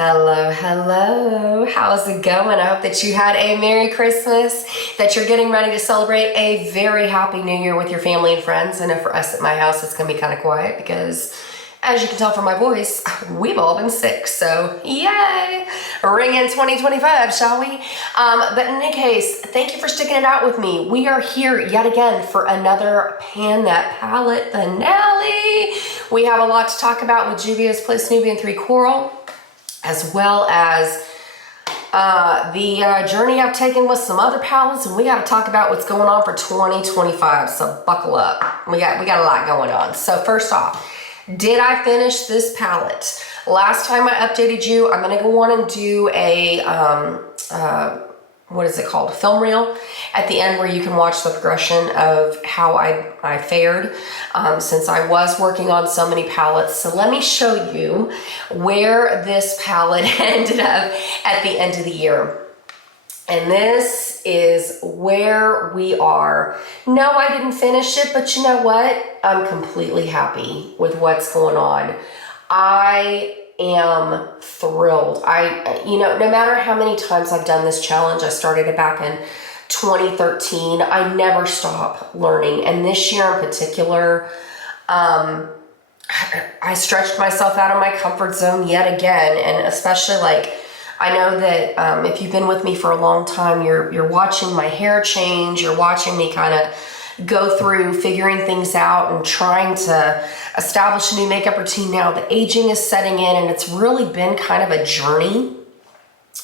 Hello, hello. How's it going? I hope that you had a Merry Christmas, that you're getting ready to celebrate a very Happy New Year with your family and friends. I know for us at my house, it's going to be kind of quiet because, as you can tell from my voice, we've all been sick. So, yay! Ring in 2025, shall we? But in any case, thank you for sticking it out with me. We are here yet again for another Pan That Palette finale. We have a lot to talk about with Juvia's Place Nubian 3 Coral, as well as the journey I've taken with some other palettes, and we got to talk about what's going on for 2025. So buckle up. We got a lot going on. So first off, did I finish this palette? Last time I updated you, I'm gonna go on and do a what is it called? Film reel at the end where you can watch the progression of how I fared since I was working on so many palettes. So let me show you where this palette ended up at the end of the year. And this is where we are. No, I didn't finish it, but you know what? I'm completely happy with what's going on. I am thrilled. No matter how many times I've done this challenge, I started it back in 2013. I never stop learning. And this year in particular, I stretched myself out of my comfort zone yet again. And especially I know that if you've been with me for a long time, you're watching my hair change, you're watching me kind of go through figuring things out and trying to establish a new makeup routine now. The aging is setting in, and it's really been kind of a journey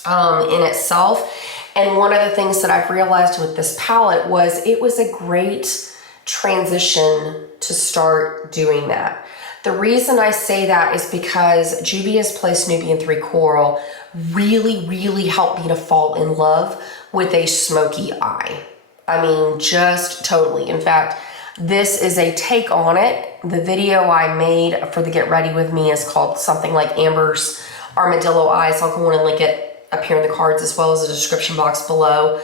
in itself. And one of the things that I've realized with this palette was it was a great transition to start doing that. The reason I say that is because Juvia's Place Nubian 3 Coral really, really helped me to fall in love with a smoky eye. I mean, just totally. In fact, this is a take on it. The video I made for the Get Ready With Me is called something like Amber's Armadillo Eyes. I'll go on and link it up here in the cards as well as the description box below.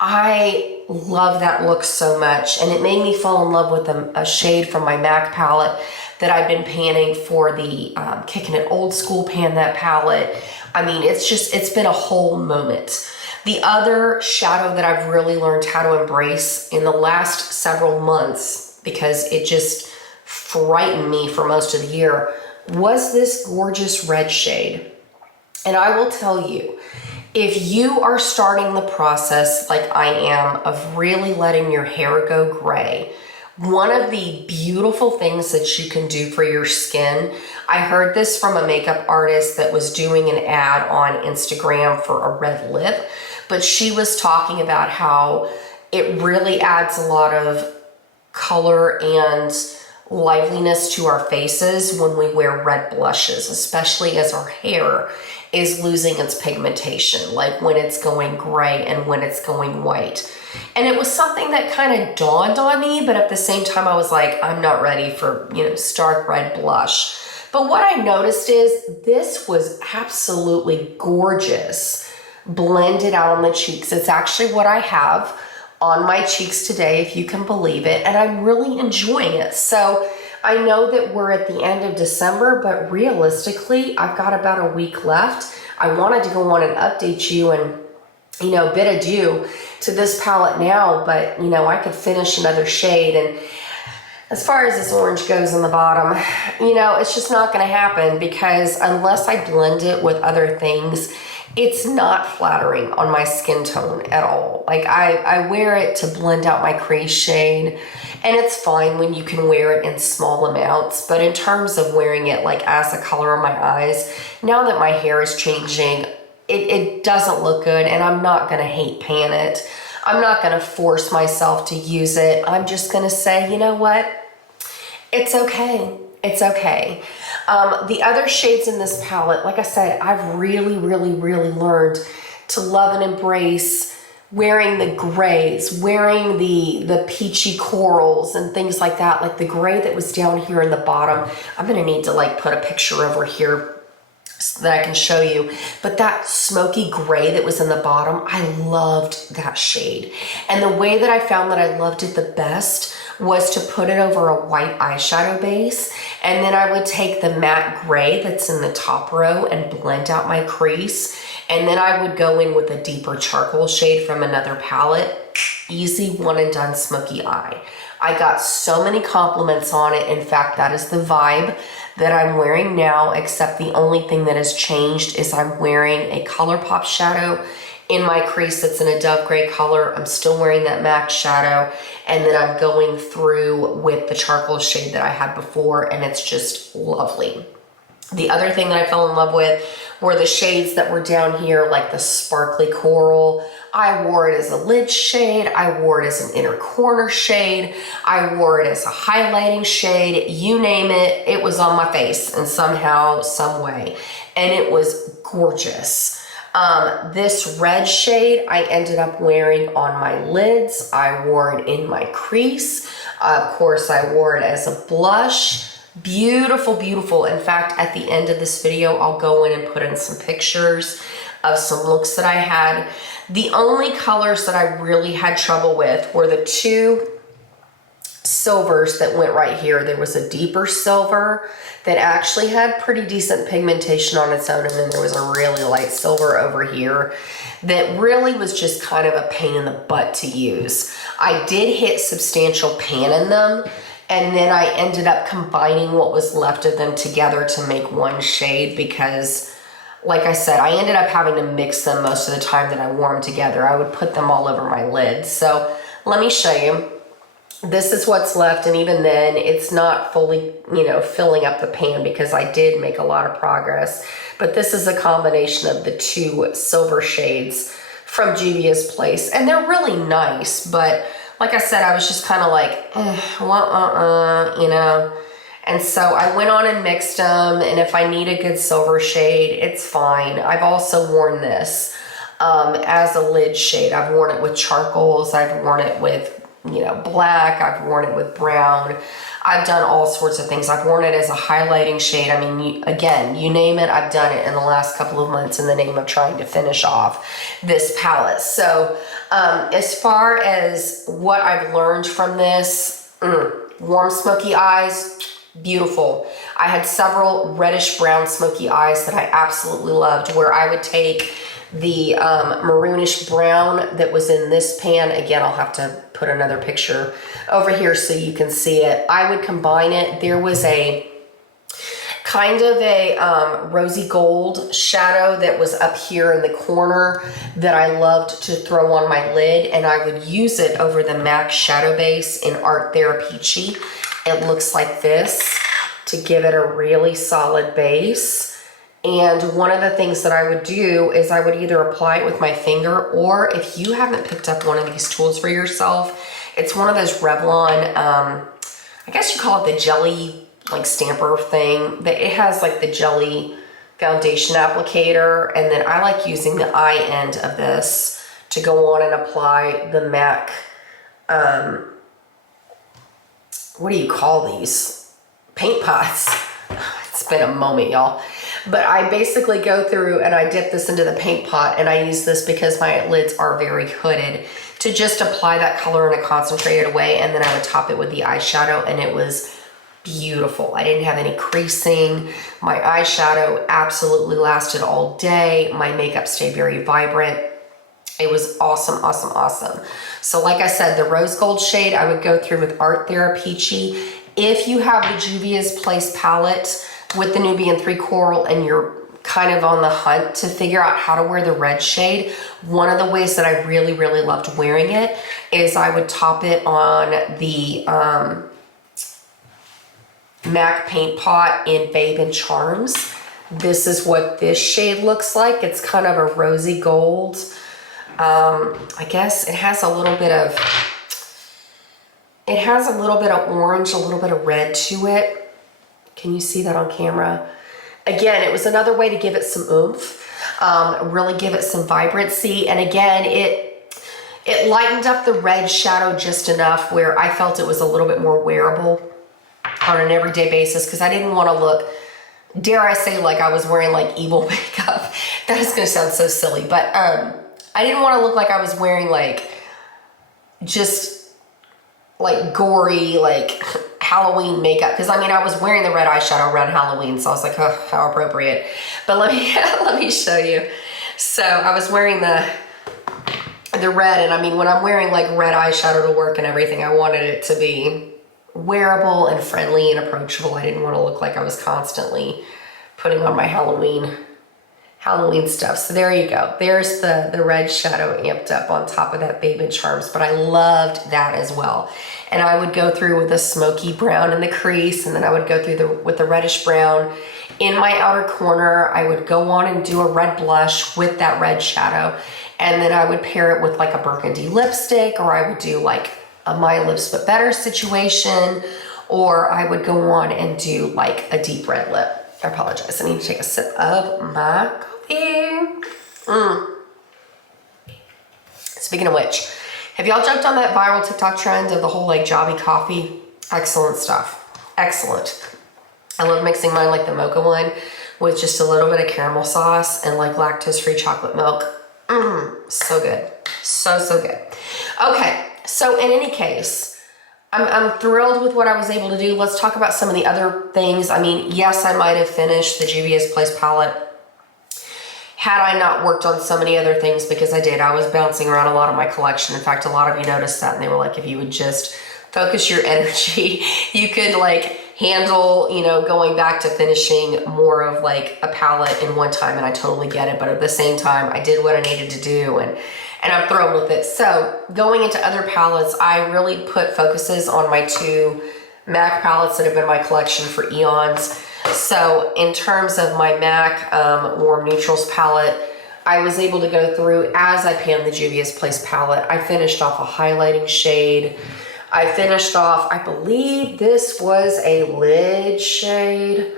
I love that look so much, and it made me fall in love with a shade from my MAC palette that I've been panning for the Kicking It Old School Pan That palette. I mean, it's been a whole moment. The other shadow that I've really learned how to embrace in the last several months, because it just frightened me for most of the year, was this gorgeous red shade. And I will tell you, if you are starting the process like I am of really letting your hair go gray, one of the beautiful things that you can do for your skin, I heard this from a makeup artist that was doing an ad on Instagram for a red lip, but she was talking about how it really adds a lot of color and liveliness to our faces when we wear red blushes, especially as our hair is losing its pigmentation, like when it's going gray and when it's going white. And it was something that kind of dawned on me, but at the same time I was like, I'm not ready for, stark red blush. But what I noticed is this was absolutely gorgeous, blended out on the cheeks. It's actually what I have on my cheeks today, if you can believe it, and I'm really enjoying it. So I know that we're at the end of December, but realistically, I've got about a week left. I wanted to go on and update you and, bid adieu to this palette now, but, I could finish another shade. And as far as this orange goes in the bottom, it's just not going to happen because unless I blend it with other things, it's not flattering on my skin tone at all. Like I wear it to blend out my crease shade, and it's fine when you can wear it in small amounts. But in terms of wearing it like as a color on my eyes, now that my hair is changing, it doesn't look good, and I'm not gonna hate pan it. I'm not gonna force myself to use it. I'm just gonna say, you know what? It's okay. It's okay. The other shades in this palette, like I said, I've really, really, really learned to love and embrace wearing the grays, wearing the peachy corals and things like that, like the gray that was down here in the bottom. I'm gonna need to put a picture over here so that I can show you. But that smoky gray that was in the bottom, I loved that shade. And the way that I found that I loved it the best was to put it over a white eyeshadow base, and then I would take the matte gray that's in the top row and blend out my crease, and then I would go in with a deeper charcoal shade from another palette. Easy one and done smoky eye. I got so many compliments on it. In fact, that is the vibe that I'm wearing now, except the only thing that has changed is I'm wearing a ColourPop shadow in my crease that's in a dove gray color. I'm still wearing that MAC shadow, and then I'm going through with the charcoal shade that I had before, and it's just lovely. The other thing that I fell in love with were the shades that were down here, like the sparkly coral. I wore it as a lid shade. I wore it as an inner corner shade. I wore it as a highlighting shade. You name it, it was on my face in somehow, some way, and it was gorgeous. This red shade I ended up wearing on my lids. I wore it in my crease. Of course, I wore it as a blush. Beautiful, beautiful. In fact, at the end of this video, I'll go in and put in some pictures of some looks that I had. The only colors that I really had trouble with were the two silvers that went right here. There was a deeper silver that actually had pretty decent pigmentation on its own, and then there was a really light silver over here that really was just kind of a pain in the butt to use. I did hit substantial pan in them, and then I ended up combining what was left of them together to make one shade because, like I said, I ended up having to mix them most of the time that I wore them together. I would put them all over my lids. So let me show you. This is what's left, and even then it's not fully, filling up the pan because I did make a lot of progress. But this is a combination of the two silver shades from Juvia's Place, and they're really nice, but like I said, I was just kind of like, and so I went on and mixed them, and if I need a good silver shade, it's fine. I've also worn this as a lid shade. I've worn it with charcoals, I've worn it with black, I've worn it with brown. I've done all sorts of things. I've worn it as a highlighting shade. I mean, again, you name it, I've done it in the last couple of months in the name of trying to finish off this palette. So as far as what I've learned from this, warm smoky eyes, beautiful. I had several reddish brown smoky eyes that I absolutely loved, where I would take the maroonish brown that was in this pan. Again, I'll have to put another picture over here so you can see it. I would combine it. There was a kind of a rosy gold shadow that was up here in the corner that I loved to throw on my lid, and I would use it over the MAC shadow base in Art Therapy. It looks like this to give it a really solid base. And one of the things that I would do is I would either apply it with my finger, or if you haven't picked up one of these tools for yourself, it's one of those Revlon, I guess you call it the jelly like stamper thing, that it has like the jelly foundation applicator, and then I like using the eye end of this to go on and apply the MAC, what do you call these? Paint pots. It's been a moment, y'all. But I basically go through and I dip this into the paint pot, and I use this because my lids are very hooded, to just apply that color in a concentrated way, and then I would top it with the eyeshadow, and it was beautiful. I didn't have any creasing. My eyeshadow absolutely lasted all day. My makeup stayed very vibrant. It was awesome, awesome, awesome. So like I said, the rose gold shade I would go through with Art Therapy. If you have the Juvia's Place palette with the Nubian 3 Coral and you're kind of on the hunt to figure out how to wear the red shade, one of the ways that I really, really loved wearing it is I would top it on the MAC paint pot in Babe and Charms. This is what this shade looks like. It's kind of a rosy gold. I guess it has a little bit of, orange, a little bit of red to it. Can you see that on camera? Again, it was another way to give it some oomph, really give it some vibrancy. And again, it lightened up the red shadow just enough where I felt it was a little bit more wearable on an everyday basis, because I didn't want to look, dare I say, like I was wearing like evil makeup. That is going to sound so silly, but I didn't want to look like I was wearing like just like gory, like Halloween makeup. Because I mean, I was wearing the red eyeshadow around Halloween, so I was like, oh, how appropriate. But let me let me show you. So I was wearing the red, and I mean, when I'm wearing like red eyeshadow to work and everything, I wanted it to be wearable and friendly and approachable. I didn't want to look like I was constantly putting on my Halloween stuff. So there you go. There's the red shadow amped up on top of that Babe & Charms, but I loved that as well. And I would go through with a smoky brown in the crease, and then I would go through with the reddish brown in my outer corner. I would go on and do a red blush with that red shadow, and then I would pair it with like a burgundy lipstick, or I would do like a My Lips But Better situation, or I would go on and do like a deep red lip. I apologize. I need to take a sip of my coffee. Speaking of which, have y'all jumped on that viral TikTok trend of the whole like Jobby coffee? Excellent stuff. Excellent. I love mixing mine like the mocha one with just a little bit of caramel sauce and like lactose-free chocolate milk. So good. So good. Okay, so in any case, I'm thrilled with what I was able to do. Let's talk about some of the other things. I mean, yes, I might have finished the Juvia's Place palette had I not worked on so many other things, because I did. I was bouncing around a lot of my collection. In fact, a lot of you noticed that, and they were like, if you would just focus your energy, you could like handle, you know, going back to finishing more of like a palette in one time, and I totally get it. But at the same time, I did what I needed to do, and I'm thrilled with it. So going into other palettes, I really put focuses on my 2 MAC palettes that have been in my collection for eons. So in terms of my MAC Warm Neutrals palette, I was able to go through as I panned the Juvia's Place palette. I finished off a highlighting shade. I finished off, I believe this was a lid shade.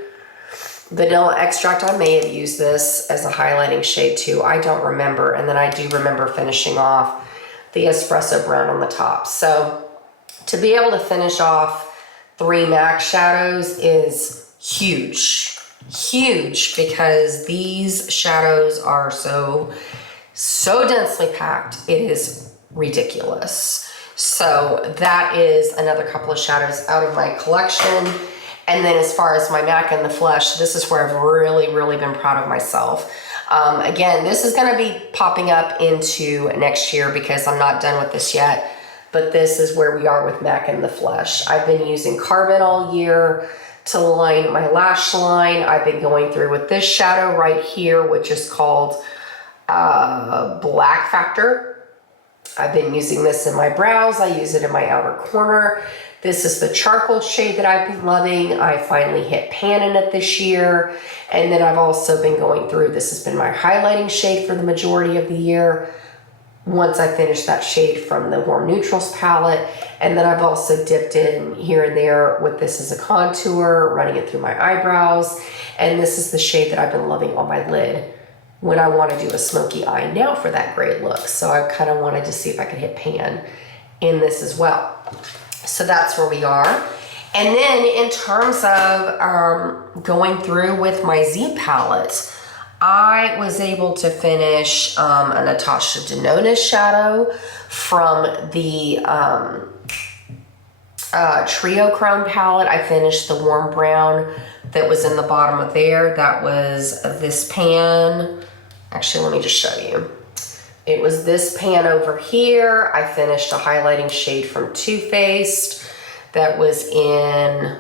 Vanilla extract. I may have used this as a highlighting shade too. I don't remember. And then I do remember finishing off the espresso brown on the top. So to be able to finish off 3 MAC shadows is huge. Huge, because these shadows are so densely packed. It is ridiculous. So that is another couple of shadows out of my collection. And then as far as my MAC and the Flesh, this is where I've really been proud of myself. Again, this is going to be popping up into next year because I'm not done with this yet. But this is where we are with MAC and the Flesh. I've been using Carbon all year to line my lash line. I've been going through with this shadow right here, which is called Black Factor. I've been using this in my brows. I use it in my outer corner. This is the charcoal shade that I've been loving. I finally hit pan in it this year. And then I've also been going through, this has been my highlighting shade for the majority of the year, once I finish that shade from the Warm Neutrals palette. And then I've also dipped in here and there with this as a contour, running it through my eyebrows. And this is the shade that I've been loving on my lid when I want to do a smoky eye now for that gray look. So I kind of wanted to see if I could hit pan in this as well. So that's where we are. And then in terms of going through with my Z palette, I was able to finish a Natasha Denona shadow from the Trio Chrome palette. I finished the warm brown that was in the bottom of there. That was this pan. Actually, let me just show you. It was this pan over here. I finished a highlighting shade from Too Faced that was in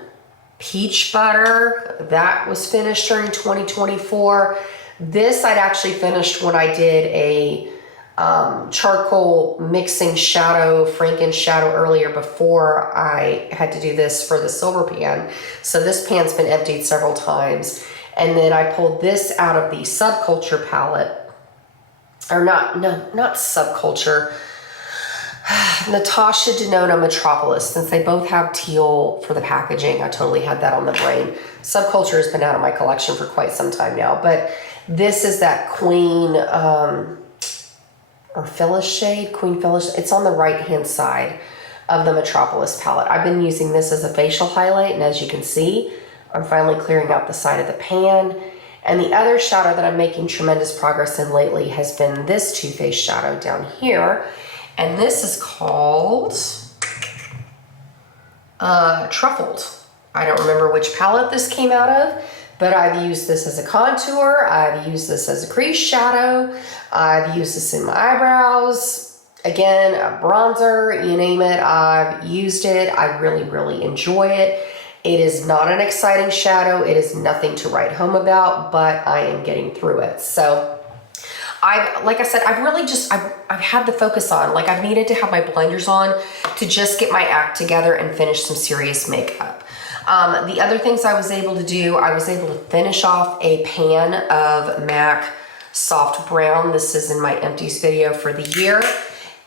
Peach Butter. That was finished during 2024. This I'd actually finished when I did a charcoal mixing shadow, Franken shadow earlier before I had to do this for the silver pan. So this pan's been emptied several times. And then I pulled this out of the Subculture palette. Or not Subculture. Natasha Denona Metropolis, since they both have teal for the packaging. I totally had that on the brain. Subculture has been out of my collection for quite some time now, but this is that Queen or Phyllis shade, Queen Phyllis. It's on the right hand side of the Metropolis palette. I've been using this as a facial highlight, and as you can see, I'm finally clearing out the side of the pan. And the other shadow that I'm making tremendous progress in lately has been this Too Faced shadow down here. And this is called Truffled. I don't remember which palette this came out of, but I've used this as a contour. I've used this as a crease shadow. I've used this in my eyebrows. Again, a bronzer, you name it, I've used it. I really, really enjoy it. It is not an exciting shadow. It is nothing to write home about, but I am getting through it. So like I said, I've had the focus on, like I've needed to have my blinders on to just get my act together and finish some serious makeup. The other things I was able to do, I was able to finish off a pan of MAC Soft Brown. This is in my empties video for the year.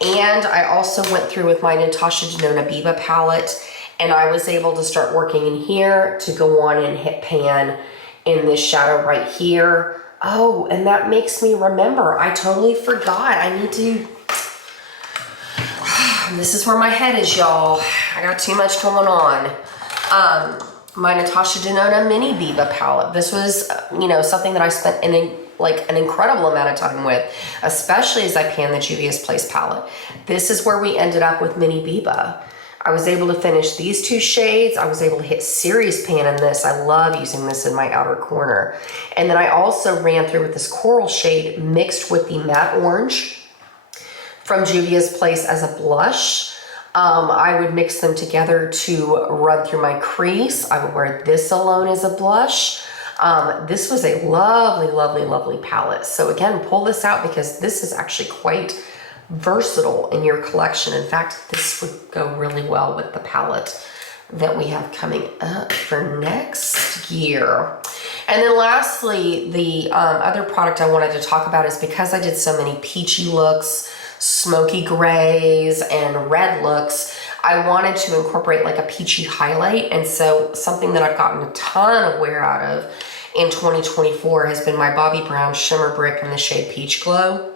And I also went through with my Natasha Denona Biba palette, and I was able to start working in here to go on and hit pan in this shadow right here. Oh, and that makes me remember, I totally forgot. I need to, this is where my head is, y'all. I got too much going on. My Natasha Denona Mini Biba palette. This was, you know, something that I spent an incredible amount of time with, especially as I panned the Juvia's Place palette. This is where we ended up with Mini Biba. I was able to finish these two shades. I was able to hit serious pan in this. I love using this in my outer corner. And then I also ran through with this coral shade mixed with the matte orange from Juvia's Place as a blush. I would mix them together to run through my crease. I would wear this alone as a blush. This was a lovely, lovely, lovely palette. So again, pull this out because this is actually quite versatile in your collection. In fact, this would go really well with the palette that we have coming up for next year. And then lastly, the other product I wanted to talk about is because I did so many peachy looks, smoky grays, and red looks, I wanted to incorporate like a peachy highlight. And so something that I've gotten a ton of wear out of in 2024 has been my Bobbi Brown Shimmer Brick in the shade Peach Glow.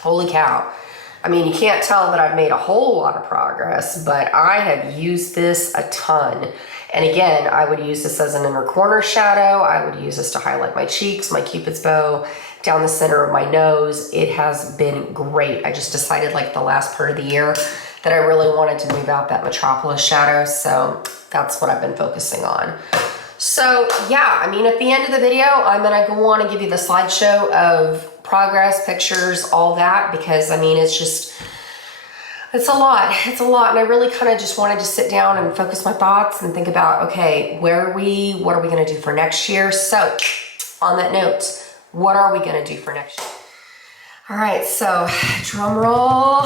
Holy cow. I mean, you can't tell that I've made a whole lot of progress, but I have used this a ton. And again, I would use this as an inner corner shadow. I would use this to highlight my cheeks, my Cupid's bow, down the center of my nose. It has been great. I just decided like the last part of the year that I really wanted to move out that Metropolis shadow. So that's what I've been focusing on. So yeah, I mean, at the end of the video, I'm gonna go on and give you the slideshow of progress, pictures, all that, because I mean, it's a lot. It's a lot. And I really kind of just wanted to sit down and focus my thoughts and think about, okay, where are we? What are we gonna do for next year? So on that note, what are we gonna do for next year? All right, so drum roll.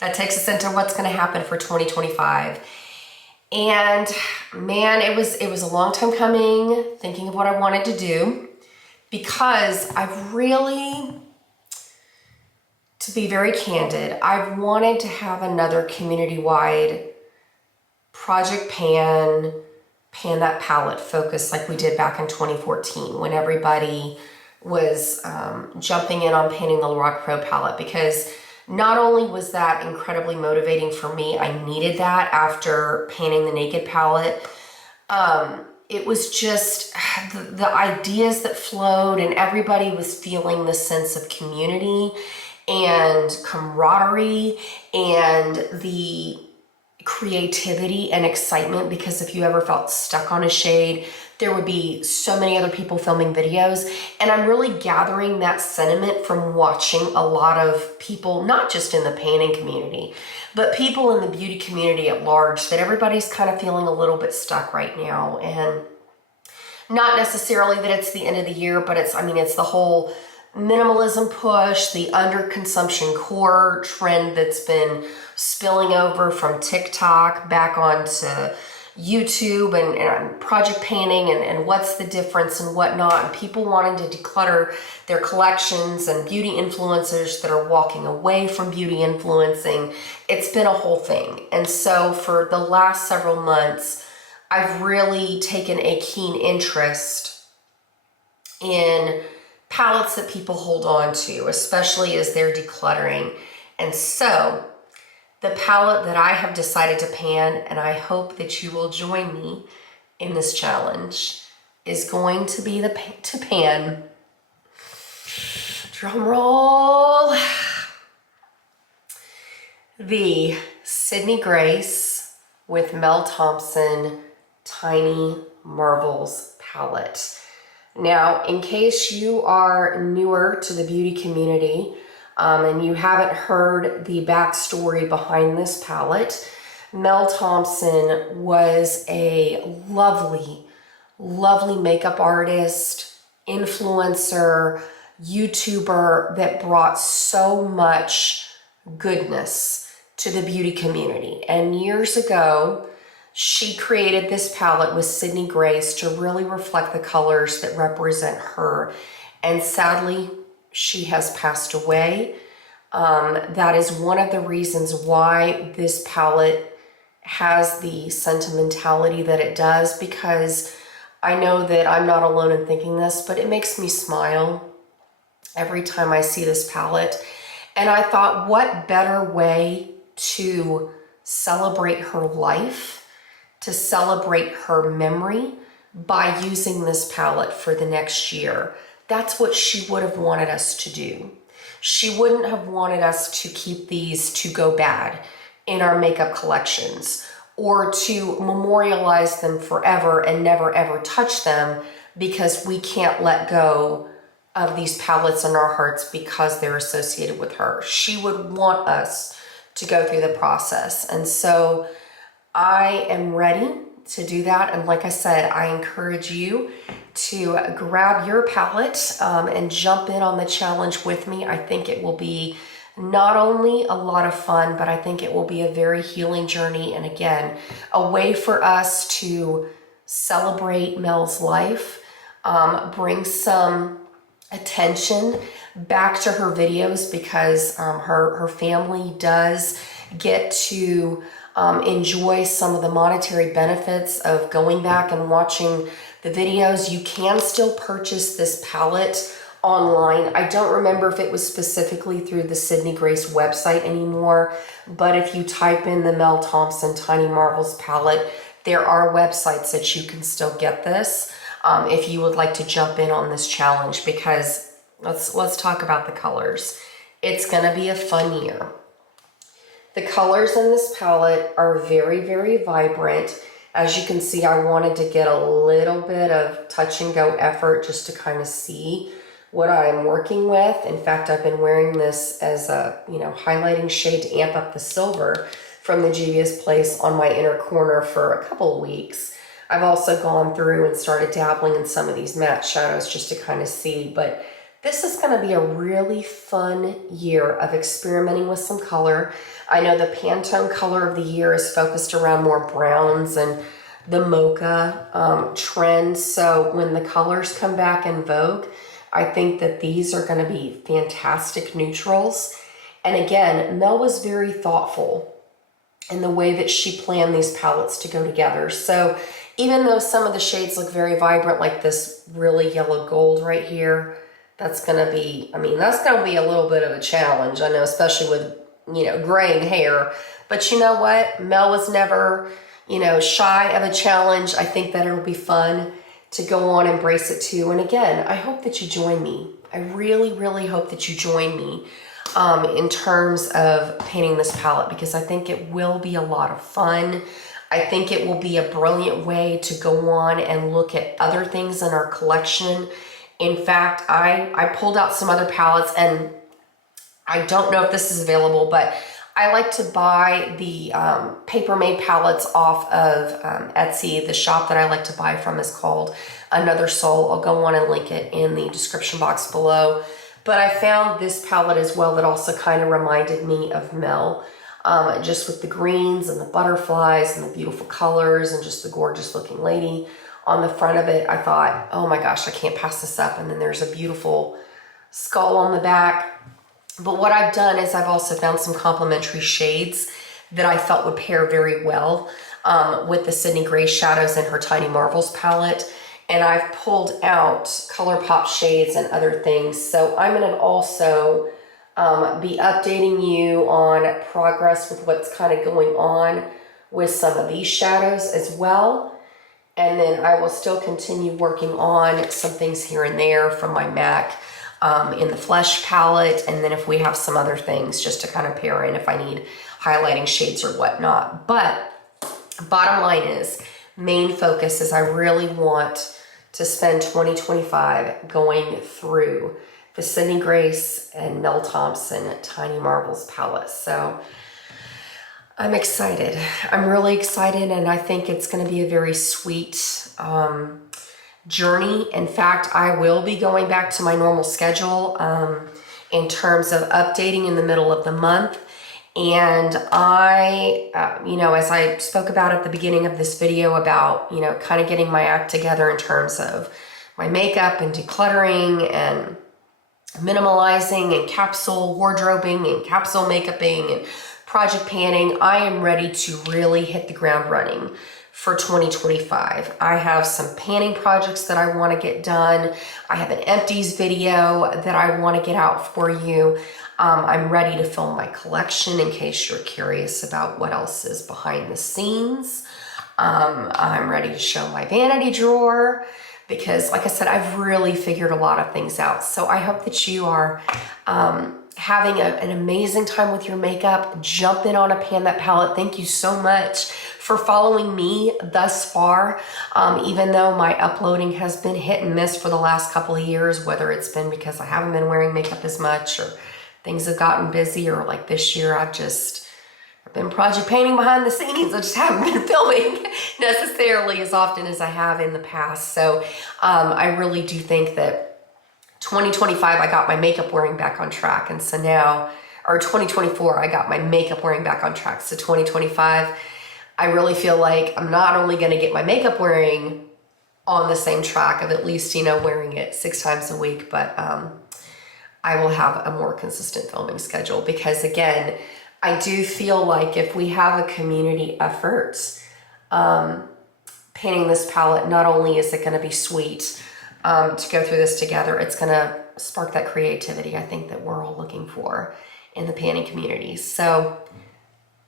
That takes us into what's gonna happen for 2025. And man, it was a long time coming, thinking of what I wanted to do, because I've really, to be very candid, I've wanted to have another community-wide project pan that palette focus like we did back in 2014 when everybody was jumping in on panning the Lorac Pro palette, because not only was that incredibly motivating for me, I needed that after painting the Naked palette. It was just the ideas that flowed, and everybody was feeling the sense of community and camaraderie and the creativity and excitement, because if you ever felt stuck on a shade, there would be so many other people filming videos. And I'm really gathering that sentiment from watching a lot of people, not just in the painting community, but people in the beauty community at large, that everybody's kind of feeling a little bit stuck right now. And not necessarily that it's the end of the year, but it's the whole minimalism push, the underconsumption core trend that's been spilling over from TikTok back onto YouTube and project painting and what's the difference and whatnot, and people wanting to declutter their collections, and beauty influencers that are walking away from beauty influencing. It's been a whole thing. And so for the last several months, I've really taken a keen interest in palettes that people hold on to, especially as they're decluttering. And so the palette that I have decided to pan, and I hope that you will join me in this challenge, is going to be to pan, drum roll, the Sydney Grace with Mel Thompson Tiny Marvels palette. Now, in case you are newer to the beauty community and you haven't heard the backstory behind this palette, Mel Thompson was a lovely, lovely makeup artist, influencer, YouTuber that brought so much goodness to the beauty community. And years ago, she created this palette with Sydney Grace to really reflect the colors that represent her. And sadly, she has passed away. That is one of the reasons why this palette has the sentimentality that it does, because I know that I'm not alone in thinking this, but it makes me smile every time I see this palette. And I thought, what better way to celebrate her life, to celebrate her memory, by using this palette for the next year. That's what she would have wanted us to do. She wouldn't have wanted us to keep these to go bad in our makeup collections, or to memorialize them forever and never ever touch them because we can't let go of these palettes in our hearts because they're associated with her. She would want us to go through the process. And so I am ready to do that. And like I said, I encourage you to grab your palette and jump in on the challenge with me. I think it will be not only a lot of fun, but I think it will be a very healing journey. And again, a way for us to celebrate Mel's life, bring some attention back to her videos, because her family does get to enjoy some of the monetary benefits of going back and watching the videos. You can still purchase this palette online. I don't remember if it was specifically through the Sydney Grace website anymore, but if you type in the Mel Thompson Tiny Marvels palette, there are websites that you can still get this if you would like to jump in on this challenge, because let's talk about the colors. It's gonna be a fun year. The colors in this palette are very, very vibrant. As you can see, I wanted to get a little bit of touch and go effort just to kind of see what I'm working with. In fact, I've been wearing this as a, highlighting shade to amp up the silver from the Juvia's Place on my inner corner for a couple of weeks. I've also gone through and started dabbling in some of these matte shadows just to kind of see, but this is going to be a really fun year of experimenting with some color. I know the Pantone color of the year is focused around more browns and the mocha trend. So when the colors come back in vogue, I think that these are going to be fantastic neutrals. And again, Mel was very thoughtful in the way that she planned these palettes to go together. So even though some of the shades look very vibrant, like this really yellow gold right here, that's going to be, that's going to be a little bit of a challenge. I know, especially with, graying hair. But you know what? Mel was never, shy of a challenge. I think that it'll be fun to go on and embrace it too. And again, I hope that you join me. I really, really hope that you join me in terms of painting this palette, because I think it will be a lot of fun. I think it will be a brilliant way to go on and look at other things in our collection. In fact, I pulled out some other palettes, and I don't know if this is available, but I like to buy the Paper Made palettes off of Etsy. The shop that I like to buy from is called Another Soul. I'll go on and link it in the description box below. But I found this palette as well that also kind of reminded me of Mel, just with the greens and the butterflies and the beautiful colors and just the gorgeous looking lady on the front of it. I thought, oh my gosh, I can't pass this up. And then there's a beautiful skull on the back. But what I've done is I've also found some complementary shades that I felt would pair very well with the Sydney Grace shadows in her Tiny Marvels palette. And I've pulled out ColourPop shades and other things. So I'm going to also be updating you on progress with what's kind of going on with some of these shadows as well. And then I will still continue working on some things here and there from my MAC in the Flesh palette. And then if we have some other things just to kind of pair in if I need highlighting shades or whatnot. But bottom line is, main focus is I really want to spend 2025 going through the Sydney Grace and Mel Thompson Tiny Marbles palettes. So I'm excited. I'm really excited, and I think it's going to be a very sweet journey. In fact, I will be going back to my normal schedule in terms of updating in the middle of the month. And I, you know, as I spoke about at the beginning of this video about, you know, kind of getting my act together in terms of my makeup and decluttering and minimalizing and capsule wardrobing and capsule makeuping and project panning, I am ready to really hit the ground running for 2025. I have some panning projects that I want to get done. I have an empties video that I want to get out for you. I'm ready to film my collection in case you're curious about what else is behind the scenes. I'm ready to show my vanity drawer because, like I said, I've really figured a lot of things out. So I hope that you are having an amazing time with your makeup. Jump in on a Pan That palette. Thank you so much for following me thus far. Even though my uploading has been hit and miss for the last couple of years, whether it's been because I haven't been wearing makeup as much or things have gotten busy, or like this year I've been project painting behind the scenes. I just haven't been filming necessarily as often as I have in the past. So I really do think that 2025, I got my makeup wearing back on track. And so now, or 2024, I got my makeup wearing back on track. So 2025, I really feel like I'm not only going to get my makeup wearing on the same track of at least, you know, wearing it 6 times a week, but I will have a more consistent filming schedule because, again, I do feel like if we have a community effort, painting this palette, not only is it going to be sweet to go through this together, it's going to spark that creativity I think that we're all looking for in the panning community. So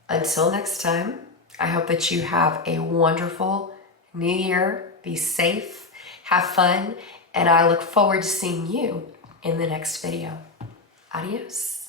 until next time, I hope that you have a wonderful new year. Be safe, have fun, and I look forward to seeing you in the next video. Adios.